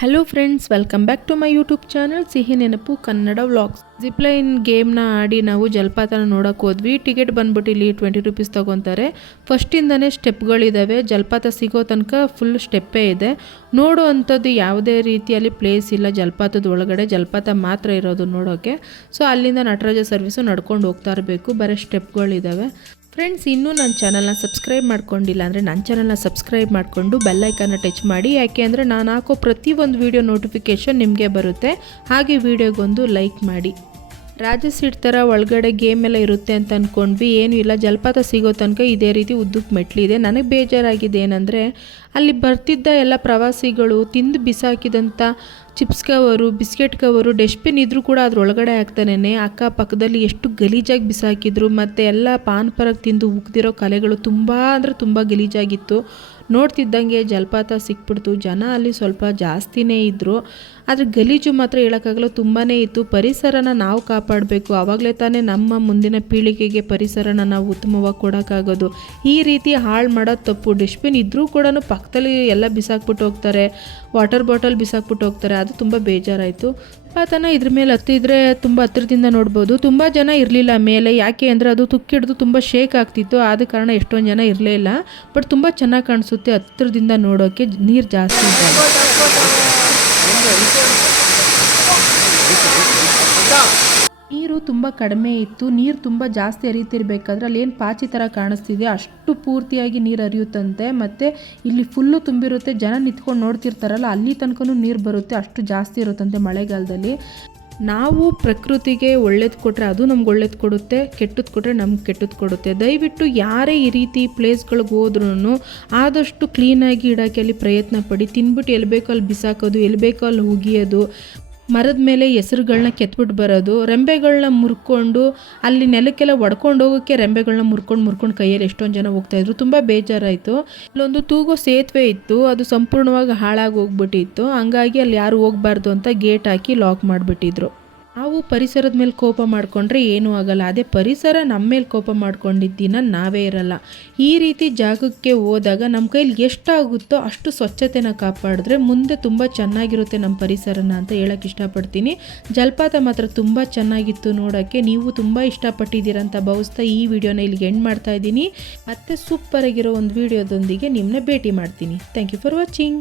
Hello friends welcome back to my YouTube channel ಸಿಹಿ ನೆನಪು Kannada vlogs zipline ಗೇಮ್ನ ಆಡಿ ನಾವು ಜಲಪಾತನ ನೋಡೋಕೆ ಹೋದ್ವಿ. ಟಿಕೆಟ್ ಬಂದ್ಬಿಟ್ಟು ಇಲ್ಲಿ ಟ್ವೆಂಟಿ ರುಪೀಸ್ ತೊಗೊತಾರೆ. ಫಸ್ಟಿಂದನೇ ಸ್ಟೆಪ್ಗಳಿದ್ದಾವೆ ಜಲಪಾತ ಸಿಗೋ ತನಕ ಫುಲ್ ಸ್ಟೆಪ್ಪೇ ಇದೆ. ನೋಡೋ ಅಂಥದ್ದು ಯಾವುದೇ ರೀತಿಯಲ್ಲಿ ಪ್ಲೇಸ್ ಇಲ್ಲ. ಜಲಪಾತದ ಒಳಗಡೆ ಜಲಪಾತ ಮಾತ್ರ ಇರೋದು ನೋಡೋಕ್ಕೆ ಸೊ ಅಲ್ಲಿಂದ ನಟರಾಜ ಸರ್ವಿಸು ನಡ್ಕೊಂಡು ಹೋಗ್ತಾ ಇರಬೇಕು. ಬರೀ ಸ್ಟೆಪ್ಗಳಿದ್ದಾವೆ ಫ್ರೆಂಡ್ಸ್ ಇನ್ನೂ ನನ್ನ ಚಾನಲ್ನ ಸಬ್ಸ್ಕ್ರೈಬ್ ಮಾಡ್ಕೊಂಡಿಲ್ಲ ಅಂದರೆ ನನ್ನ ಚಾನಲ್ನ ಸಬ್ಸ್ಕ್ರೈಬ್ ಮಾಡಿಕೊಂಡು ಬೆಲ್ಲೈಕನ್ನ ಟಚ್ ಮಾಡಿ. ಯಾಕೆ ಅಂದರೆ ನಾನು ಹಾಕೋ ಪ್ರತಿಯೊಂದು ವೀಡಿಯೋ ನೋಟಿಫಿಕೇಷನ್ ನಿಮಗೆ ಬರುತ್ತೆ. ಹಾಗೆ ವೀಡಿಯೋಗೊಂದು ಲೈಕ್ ಮಾಡಿ. ರಾಜ ಸೀಟ್ ಥರ ಒಳಗಡೆ ಗೇಮ್ ಎಲ್ಲ ಇರುತ್ತೆ ಅಂತ ಅಂದ್ಕೊಂಡ್ವಿ ಏನೂ ಇಲ್ಲ, ಜಲಪಾತ ಸಿಗೋ ತನಕ ಇದೇ ರೀತಿ ಉದ್ದಕ್ಕೆ ಮೆಟ್ಲಿದೆ. ನನಗೆ ಬೇಜಾರಾಗಿದೆ ಏನಂದರೆ ಅಲ್ಲಿ ಬರ್ತಿದ್ದ ಎಲ್ಲ ಪ್ರವಾಸಿಗಳು ತಿಂದು ಬಿಸಾಕಿದಂಥ chips cover, biscuit cover, dustbin ಇದ್ರೂ ಕೂಡ ಅದ್ರೊಳಗಡೆ ಹಾಕ್ತಾನೆ ಅಕ್ಕಪಕ್ಕದಲ್ಲಿ ಎಷ್ಟು ಗಲೀಜಾಗಿ ಬಿಸಾಕಿದ್ರು, ಮತ್ತು ಎಲ್ಲ ಪಾನ್ ಪರಕ್ ತಿಂದು ಉಗ್ದಿರೋ ಕಲೆಗಳು ತುಂಬ ಅಂದರೆ ತುಂಬ ಗಲೀಜಾಗಿತ್ತು. ನೋಡ್ತಿದ್ದಂಗೆ ಜಲಪಾತ ಸಿಕ್ಬಿಡ್ತು. ಜನ ಅಲ್ಲಿ ಸ್ವಲ್ಪ ಜಾಸ್ತಿನೇ ಇದ್ದರು ಆದರೆ ಗಲೀಜು ಮಾತ್ರ ಹೇಳೋಕ್ಕಾಗಲ್ಲ ತುಂಬಾ ಇತ್ತು. ಪರಿಸರನ ನಾವು ಕಾಪಾಡಬೇಕು. ಆವಾಗಲೇ ತಾನೇ ನಮ್ಮ ಮುಂದಿನ ಪೀಳಿಗೆಗೆ ಪರಿಸರನ ನಾವು ಉತ್ತಮವಾಗಿ ಕೊಡೋಕ್ಕಾಗೋದು. ಈ ರೀತಿ ಹಾಳು ಮಾಡೋದು ತಪ್ಪು. ಡಸ್ಟ್ಬಿನ್ ಇದ್ದರೂ ಕೂಡ ಪಕ್ಕದಲ್ಲಿ ಎಲ್ಲ ಬಿಸಾಕ್ಬಿಟ್ಟು ಹೋಗ್ತಾರೆ. ವಾಟರ್ ಬಾಟಲ್ ಬಿಸಾಕ್ಬಿಟ್ಟು ಹೋಗ್ತಾರೆ. ಅದು ತುಂಬ ಬೇಜಾರಾಯಿತು. ಜಲಪಾತನ ಇದ್ರ ಮೇಲೆ ಹತ್ತಿದ್ರೆ ತುಂಬ ಹತ್ತಿರದಿಂದ ನೋಡ್ಬೋದು. ತುಂಬ ಜನ ಇರಲಿಲ್ಲ ಮೇಲೆ. ಯಾಕೆ ಅಂದರೆ ಅದು ತುಕ್ಕಿಡ್ದು ತುಂಬ ಶೇಕ್ ಆಗ್ತಿತ್ತು. ಆದ ಕಾರಣ ಎಷ್ಟೊಂದು ಜನ ಇರಲೇ ಇಲ್ಲ. ಬಟ್ ತುಂಬ ಚೆನ್ನಾಗಿ ಕಾಣಿಸುತ್ತೆ ಹತ್ತಿರದಿಂದ ನೋಡೋಕ್ಕೆ ನೀರು ಜಾಸ್ತಿ ಇದ್ದಾವೆ ನೀರು ತುಂಬ ಕಡಿಮೆ ಇತ್ತು, ನೀರು ತುಂಬ ಜಾಸ್ತಿ ಹರಿತಿರ್ಬೇಕಾದ್ರೆ ಅಲ್ಲಿ ಏನು ಪಾಚಿ ಥರ ಕಾಣಿಸ್ತಿದೆ, ಅಷ್ಟು ಪೂರ್ತಿಯಾಗಿ ನೀರು ಹರಿಯುತ್ತಂತೆ, ಮತ್ತು ಇಲ್ಲಿ ಫುಲ್ಲು ತುಂಬಿರುತ್ತೆ, ಜನ ನಿಂತ್ಕೊಂಡು ನೋಡ್ತಿರ್ತಾರಲ್ಲ, ಅಲ್ಲಿ ತನಕನು ನೀರು ಬರುತ್ತೆ, ಅಷ್ಟು ಜಾಸ್ತಿ ಇರುತ್ತಂತೆ ಮಳೆಗಾಲದಲ್ಲಿ. ನಾವು ಪ್ರಕೃತಿಗೆ ಒಳ್ಳೇದು ಕೊಟ್ಟರೆ ಅದು ನಮ್ಗೆ ಒಳ್ಳೇದು ಕೊಡುತ್ತೆ ಕೆಟ್ಟದ್ದು ಕೊಟ್ಟರೆ ನಮ್ಗೆ ಕೆಟ್ಟದ್ದು ಕೊಡುತ್ತೆ. ದಯವಿಟ್ಟು ಯಾರೇ ಈ ರೀತಿ ಪ್ಲೇಸ್ಗಳಿಗೆ ಹೋದ್ರೂ ಆದಷ್ಟು ಕ್ಲೀನಾಗಿ ಇಡೋಕ್ಕೆ ಅಲ್ಲಿ ಪ್ರಯತ್ನ ಪಡಿ. ತಿನ್ಬಿಟ್ಟು ಎಲ್ಲಿ ಬೇಕೋ ಅಲ್ಲಿ ಬಿಸಾಕೋದು ಎಲ್ಲಿ ಬೇಕೋ ಅಲ್ಲಿ ಹುಗಿಯೋದು ಮರದ ಮೇಲೆ ಹೆಸರುಗಳನ್ನ ಕೆತ್ಬಿಟ್ಟು ಬರೋದು ರೆಂಬೆಗಳನ್ನ ಮುರ್ಕೊಂಡು ಅಲ್ಲಿ ನೆಲಕ್ಕೆಲ್ಲ ಒಡ್ಕೊಂಡು ಹೋಗೋಕ್ಕೆ ರೆಂಬೆಗಳನ್ನ ಮುರ್ಕೊಂಡು ಮುರ್ಕೊಂಡು ಕೈಯಲ್ಲಿ ಎಷ್ಟೊಂದು ಜನ ಹೋಗ್ತಾ ಇದ್ರು. ತುಂಬ ಬೇಜಾರಾಯಿತು. ಇಲ್ಲೊಂದು ತೂಗೋ ಸೇತುವೆ ಇತ್ತು, ಅದು ಸಂಪೂರ್ಣವಾಗಿ ಹಾಳಾಗಿ ಹೋಗ್ಬಿಟ್ಟಿತ್ತು. ಹಂಗಾಗಿ ಅಲ್ಲಿ ಯಾರು ಹೋಗ್ಬಾರ್ದು ಅಂತ ಗೇಟ್ ಹಾಕಿ ಲಾಕ್ ಮಾಡಿಬಿಟ್ಟಿದ್ರು. ನಾವು ಪರಿಸರದ ಮೇಲೆ ಕೋಪ ಮಾಡಿಕೊಂಡ್ರೆ ಏನೂ ಆಗಲ್ಲ. ಅದೇ ಪರಿಸರ ನಮ್ಮ ಮೇಲೆ ಕೋಪ ಮಾಡ್ಕೊಂಡಿದ್ದೀನ ನಾವೇ ಇರಲ್ಲ. ಈ ರೀತಿ ಜಾಗಕ್ಕೆ ಹೋದಾಗ ನಮ್ಮ ಕೈಲಿ ಎಷ್ಟಾಗುತ್ತೋ ಅಷ್ಟು ಸ್ವಚ್ಛತೆನ ಕಾಪಾಡಿದ್ರೆ ಮುಂದೆ ತುಂಬ ಚೆನ್ನಾಗಿರುತ್ತೆ ನಮ್ಮ ಪರಿಸರನ ಅಂತ ಹೇಳಕ್ಕೆ ಇಷ್ಟಪಡ್ತೀನಿ. ಜಲಪಾತ ಮಾತ್ರ ತುಂಬ ಚೆನ್ನಾಗಿತ್ತು ನೋಡೋಕ್ಕೆ. ನೀವು ತುಂಬ ಇಷ್ಟಪಟ್ಟಿದ್ದೀರ ಅಂತ ಭಾವಿಸ್ತಾ ಈ ವಿಡಿಯೋನ ಇಲ್ಲಿಗೆ ಎಂಡ್ ಮಾಡ್ತಾ ಇದ್ದೀನಿ. ಮತ್ತೆ ಸೂಪರಾಗಿರೋ ಒಂದು ವಿಡಿಯೋದೊಂದಿಗೆ ನಿಮ್ಮನ್ನ ಭೇಟಿ ಮಾಡ್ತೀನಿ. Thank you for watching